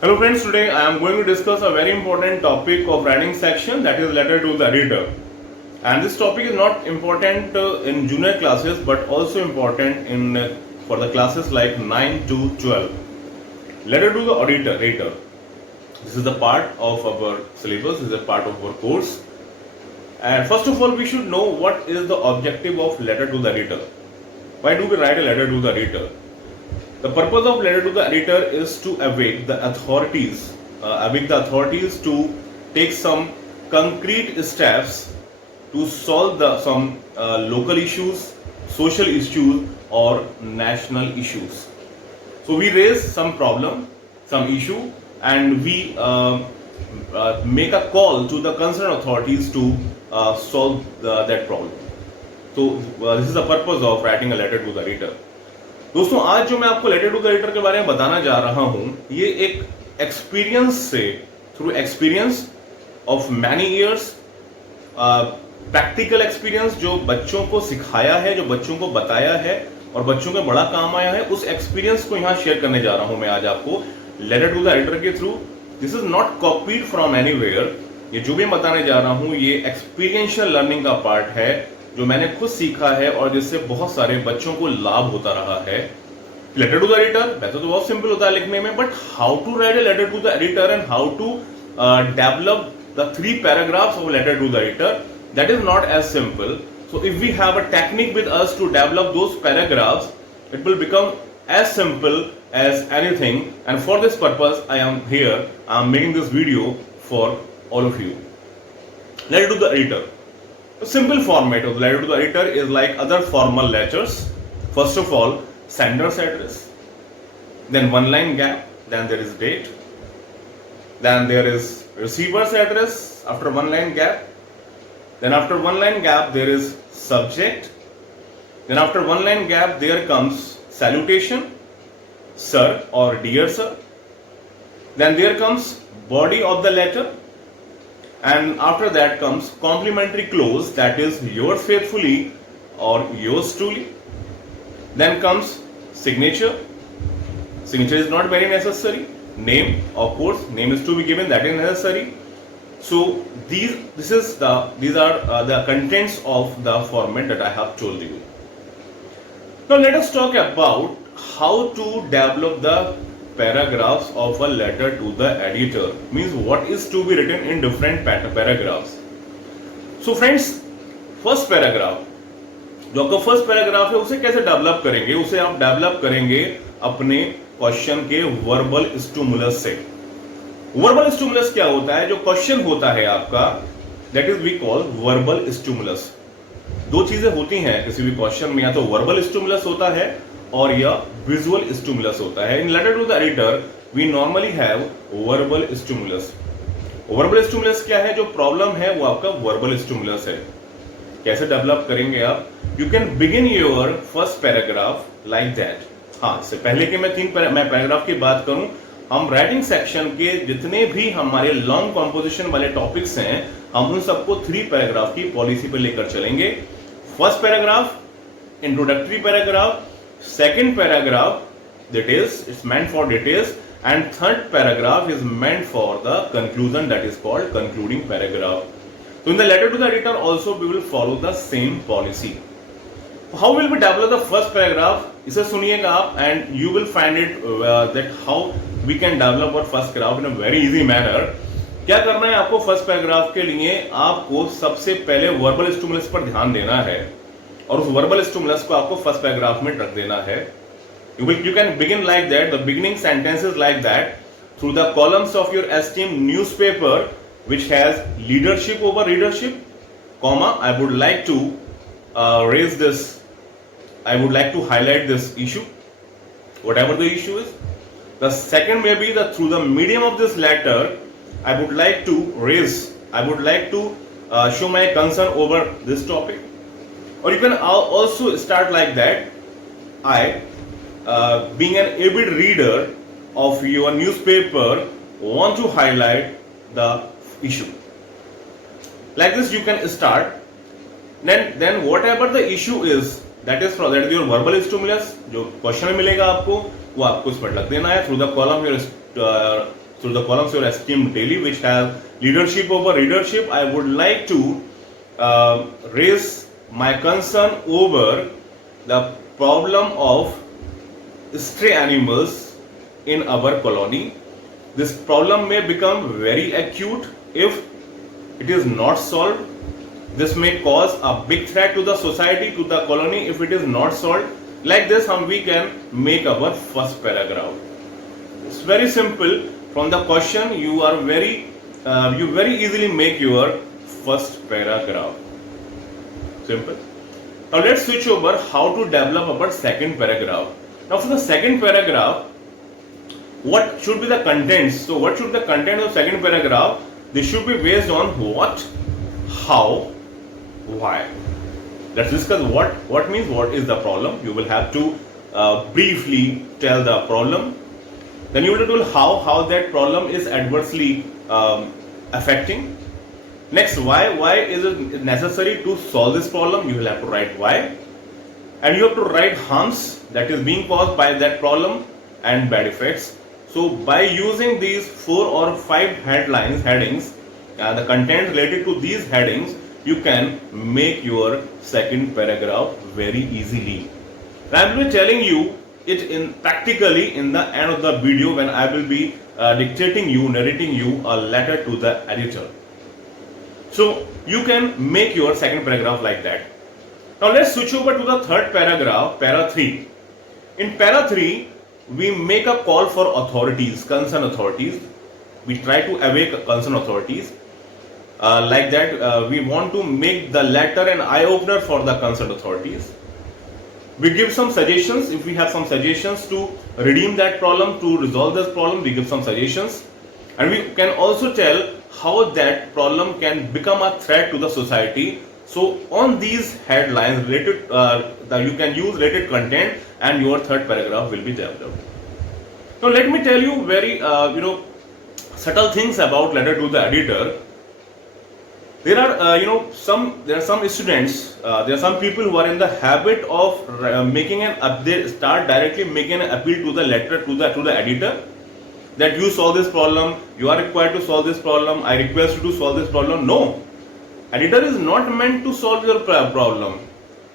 Hello friends, today I am going to discuss a very important topic of writing section, that is letter to the editor. And this topic is not important in junior classes but also important in for the classes like 9 to 12. Letter to the editor. This is the part of our syllabus, this is a part of our course. And first of all, we should know what is the objective of letter to the editor. Why do we write a letter to the editor? The purpose of letter to the editor is to awake the authorities, to take some concrete steps to solve some local issues, social issues, or national issues. So we raise some problem, some issue, and we make a call to the concerned authorities to solve that problem. So this is the purpose of writing a letter to the editor. दोस्तों, आज जो मैं आपको letter to the editor के बारे में बताना जा रहा हूं, ये एक एक्सपीरियंस से, through experience of many years, practical experience जो बच्चों को सिखाया है, जो बच्चों को बताया है और बच्चों के बड़ा काम आया है, उस एक्सपीरियंस को यहां शेयर करने जा रहा हूं मैं आज आपको लेटर टू द एडिटर के through. This is not copied from anywhere. ये जो भी बताने जा रहा हूं ये एक्सपीरियंशियल लर्निंग का पार्ट है जो मैंने खुद सीखा है और जिससे बहुत सारे बच्चों को लाभ होता रहा है. लेटर टू द एडिटर वैसे तो बहुत सिंपल होता है लिखने में, but how to write a letter to the editor and how to develop the 3 paragraphs of letter to the editor, that is not as simple. So if we have a technique with us to develop those paragraphs, it will become as simple as anything, and for this purpose I am here. I am making this video for all of you. Letter to the editor. The simple format of letter to the editor is like other formal letters. First of all, sender's address, then one line gap, then there is date, then there is receiver's address after one line gap, then after one line gap there is subject, then after one line gap there comes salutation, sir or dear sir, then there comes body of the letter, and after that comes complimentary clause, that is yours faithfully or yours truly. Then comes signature. Signature is not very necessary. Name, of course, name is to be given, that is necessary. So these are the contents of the format that I have told you. Now let us talk about how to develop the paragraphs of a letter to the editor. Means what is to be written in different paragraphs. So friends, first paragraph, जो आपका first paragraph है उसे कैसे develop करेंगे? उसे आप develop करेंगे अपने क्वेश्चन के वर्बल स्टिमुलस से. वर्बल स्टिमुलस क्या होता है? जो क्वेश्चन होता है आपका, that is we call verbal stimulus. दो चीजें होती हैं किसी भी क्वेश्चन में, या तो वर्बल स्टिमुलस होता है और या विजुअल स्टिमुलस होता है. In letter to the editor we normally have verbal stimulus. Verbal stimulus क्या है? जो प्रॉब्लम है वो आपका वर्बल स्टिमुलस है. कैसे डेवलप करेंगे आप? You can begin your first paragraph like that. हाँ, इससे पहले कि मैं पैराग्राफ की बात करूं, हम राइटिंग सेक्शन के जितने भी हमारे लॉन्ग कॉम्पोजिशन वाले टॉपिक्स हैं, हम उन सबको 3 पैराग्राफ की पॉलिसी पे लेकर चलेंगे. First paragraph introductory paragraph, second paragraph that is it's meant for details, and third paragraph is meant for the conclusion, that is called concluding paragraph. So in the letter to the editor also we will follow the same policy. How will we develop the first paragraph? इसे सुनिएगा आप and you will find it that how we can develop our first paragraph in a very easy manner. क्या करना है आपको? First paragraph के लिए आपको सबसे पहले वर्बल स्टिमुलस पर ध्यान देना है और उस वर्बल स्टिमुलस को आपको फर्स्ट पैराग्राफ में रख देना है. You can begin like that. The beginning sentence is like that. Through the columns of your esteemed newspaper, which has leadership over readership, comma, I would like to raise this. I would like to highlight this issue, whatever the issue is. The second may be that through the medium of this letter, I would like to raise. I would like to show my concern over this topic. Or you can also start like that. I, being an avid reader of your newspaper, want to highlight the issue. Like this you can start. Then whatever the issue is, that is your verbal stimulus, जो question में मिलेगा आपको, वो आपको इस पर लग देना है. Through the column your So the columns your esteemed daily, which have leadership over readership, I would like to raise my concern over the problem of stray animals in our colony. This problem may become very acute if it is not solved. This may cause a big threat to the society, to the colony, if it is not solved. Like this, we can make our first paragraph. It's very simple. From the question, you very easily make your first paragraph. Simple. Now let's switch over how to develop our second paragraph. Now for the second paragraph, what should be the contents? So what should be the content of second paragraph? This should be based on what, how, why. Let's discuss what means what is the problem. You will have to briefly tell the problem. Then you will tell how that problem is adversely affecting. Next, why is it necessary to solve this problem? You will have to write why. And you have to write harms that is being caused by that problem and bad effects. So by using these 4 or 5 headings, the content related to these headings, you can make your second paragraph very easily. I will be telling you it practically in the end of the video, when I will be narrating you a letter to the editor. So you can make your second paragraph like that. Now let's switch over to the third paragraph, para 3. In para 3, we make a call for authorities, concerned authorities. We try to awake concerned authorities. Like that, we want to make the letter an eye-opener for the concerned authorities. We give some suggestions. If we have some suggestions to redeem that problem, to resolve this problem, we give some suggestions. And we can also tell how that problem can become a threat to the society. So on these headlines related, you can use related content, and your third paragraph will be developed. Now let me tell you very subtle things about letter to the editor. There are some students, there are some people who are in the habit of start directly making an appeal to the letter to the editor, that you solve this problem, you are required to solve this problem, I request you to solve this problem. No, editor is not meant to solve your problem.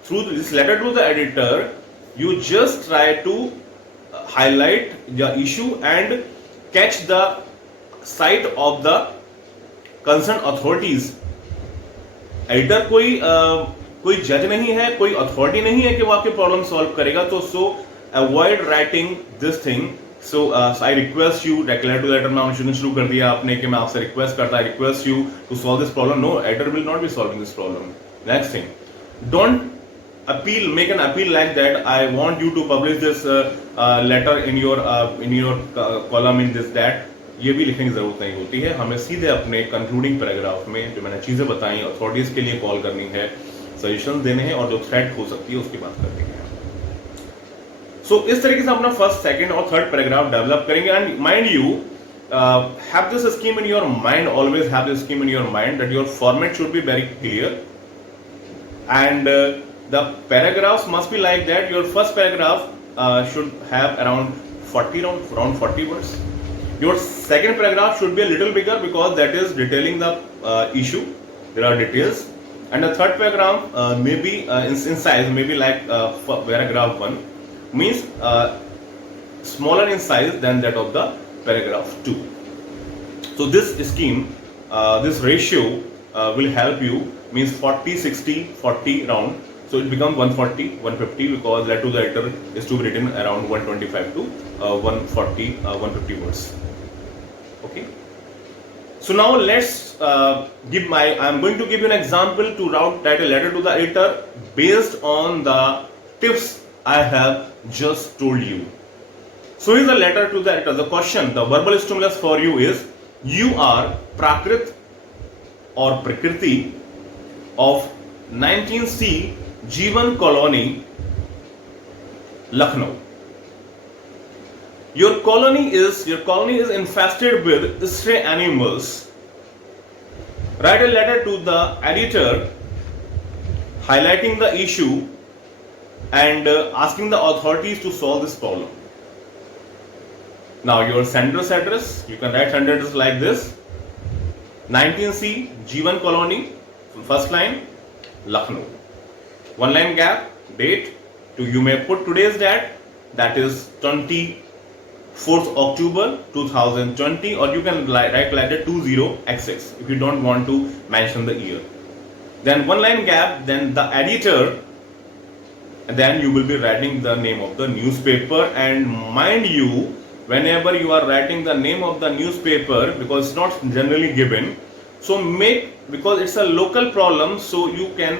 Through this letter to the editor, you just try to highlight the issue and catch the sight of the concerned authorities. Editor कोई जज नहीं है, कोई authority नहीं है कि वो आपके प्रॉब्लम सॉल्व करेगा. तो so avoid writing this thing. So I request you, letter में हमने शुरू कर दिया आपने कि मैं आपसे रिक्वेस्ट करता, I request you to solve this problem. No, editor will not be solving this problem. Next thing, don't appeal, make an appeal like that, I want you to publish this letter in your column in this that. ये भी लिखने की जरूरत नहीं होती है. हमें सीधे अपने कंक्लूडिंग पैराग्राफ में जो मैंने चीजें बताई, अथॉरिटीज के लिए कॉल करनी है, सजेशंस देने हैं, और जो थ्रेट हो सकती है उसकी बात करनी है. सो इस तरीके से अपना फर्स्ट, सेकंड और थर्ड पैराग्राफ डेवलप करेंगे. And mind you, have this scheme in your mind, always have this scheme in your mind that your format should be very clear. And the paragraphs must be like that. Your first paragraph should have around 40 words. Your second paragraph should be a little bigger because that is detailing the issue. There are details. And the third paragraph may be in size, maybe like paragraph 1, means smaller in size than that of the paragraph 2. So this scheme, this ratio will help you, means 40, 60, 40 round. So it becomes 140, 150 because letter to the editor is to be written around 125 to 140, 150 words. Okay. So now let's I'm going to give you an example to write a letter to the editor based on the tips I have just told you. So here's a letter to the editor. The question, the verbal stimulus for you is, you are Prakrit or Prakriti of 19C Jeevan Colony, Lucknow. Your colony is infested with stray animals. Write a letter to the editor highlighting the issue and asking the authorities to solve this problem. Now your senders address, you can write sender address like this: 19C G1 Colony, first line Lucknow. One line gap, date, you may put today's date, that is 24th October 2020, or you can write like that 20XX if you don't want to mention the year. Then one line gap, then the editor, and then you will be writing the name of the newspaper. And mind you, whenever you are writing the name of the newspaper, because it's not generally given, so because it's a local problem, so you can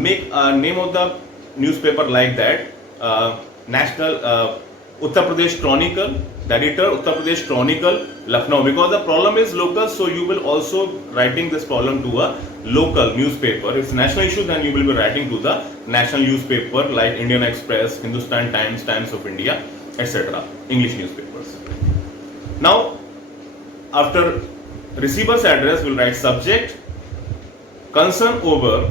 make a name of the newspaper like that, National Uttar Pradesh Chronicle, the editor Uttar Pradesh Chronicle, Lucknow, because the problem is local, so you will also writing this problem to a local newspaper. If it's national issue, then you will be writing to the national newspaper like Indian Express, Hindustan Times, Times of India, etc. English newspapers. Now, after receiver's address, we'll write subject, concern over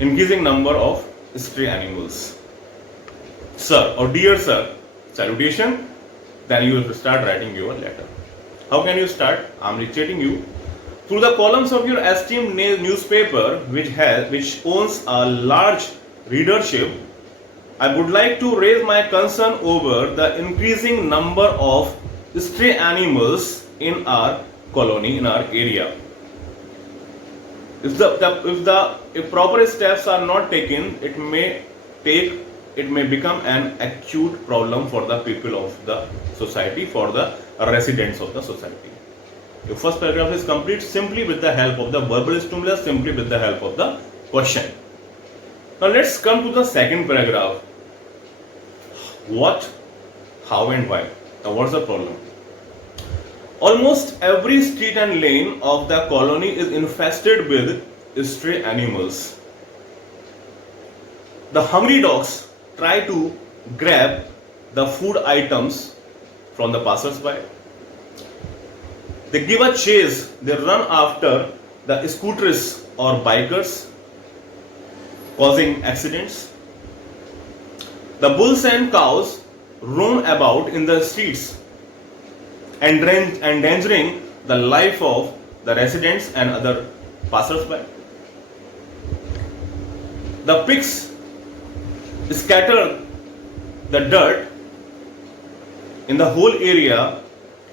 increasing number of stray animals. Sir or dear sir, salutation. Then you will start writing your letter. How can you start? I am dictating you. Through the columns of your esteemed newspaper, which owns a large readership, I would like to raise my concern over the increasing number of stray animals in our colony, in our area. If proper steps are not taken, it may become an acute problem for the people of the society, for the residents of the society. Your first paragraph is complete simply with the help of the verbal stimulus, simply with the help of the question. Now let's come to the second paragraph. What, how and why. Now what's the problem? Almost every street and lane of the colony is infested with stray animals. The hungry dogs try to grab the food items from the passers-by. They give a chase, they run after the scooters or bikers, causing accidents. The bulls and cows roam about in the streets, endangering the life of the residents and other passers-by. The pigs scatter the dirt in the whole area,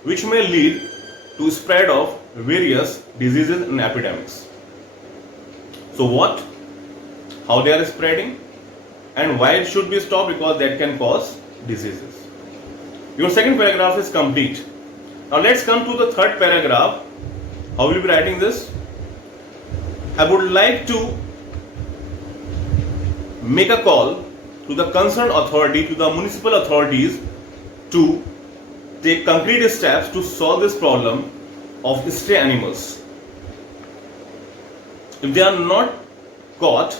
which may lead to spread of various diseases and epidemics. So what? How they are spreading and why it should be stopped, because that can cause diseases. Your second paragraph is complete. Now let's come to the third paragraph. How will you be writing this? I would like to make a call to the concerned authority, to the municipal authorities, to take concrete steps to solve this problem of stray animals. If they are not caught,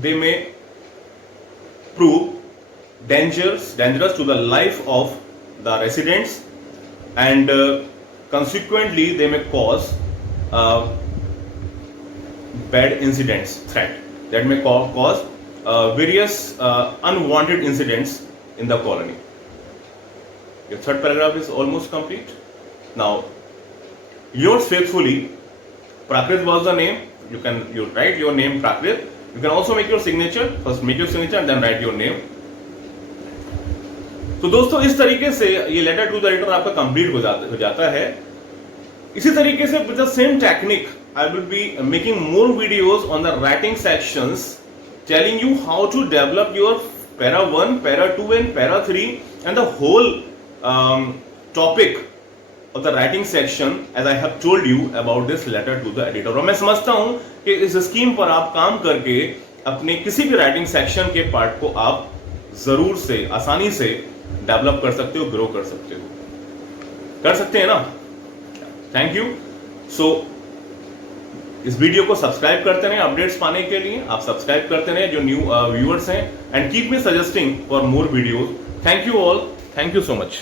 they may prove dangerous to the life of the residents, and consequently they may cause bad incidents, threat that may cause various unwanted incidents in the colony. Your third paragraph is almost complete. Now, yours faithfully, Prakrit was the name. You write your name Prakrit. You can also make your signature. First make your signature and then write your name. तो दोस्तों इस तरीके से ये letter to the editor आपका complete हो जाता है. इसी तरीके से with the same technique I will be making more videos on the writing sections, telling you how to develop your para 1, para 2 and para 3 and the whole topic of the writing section as I have told you about this letter to the editor. और मैं समझता हूँ कि इस scheme पर आप काम करके अपने किसी भी राइटिंग सेक्शन के पार्ट को आप जरूर से आसानी से डेवलप कर सकते हो, ग्रो कर सकते हो, कर सकते हैं ना. Thank you. सो इस वीडियो को सब्सक्राइब करते रहें अपडेट्स पाने के लिए. आप सब्सक्राइब करते रहें जो न्यू व्यूअर्स हैं, and keep me suggesting for more videos. Thank you all. Thank you so much.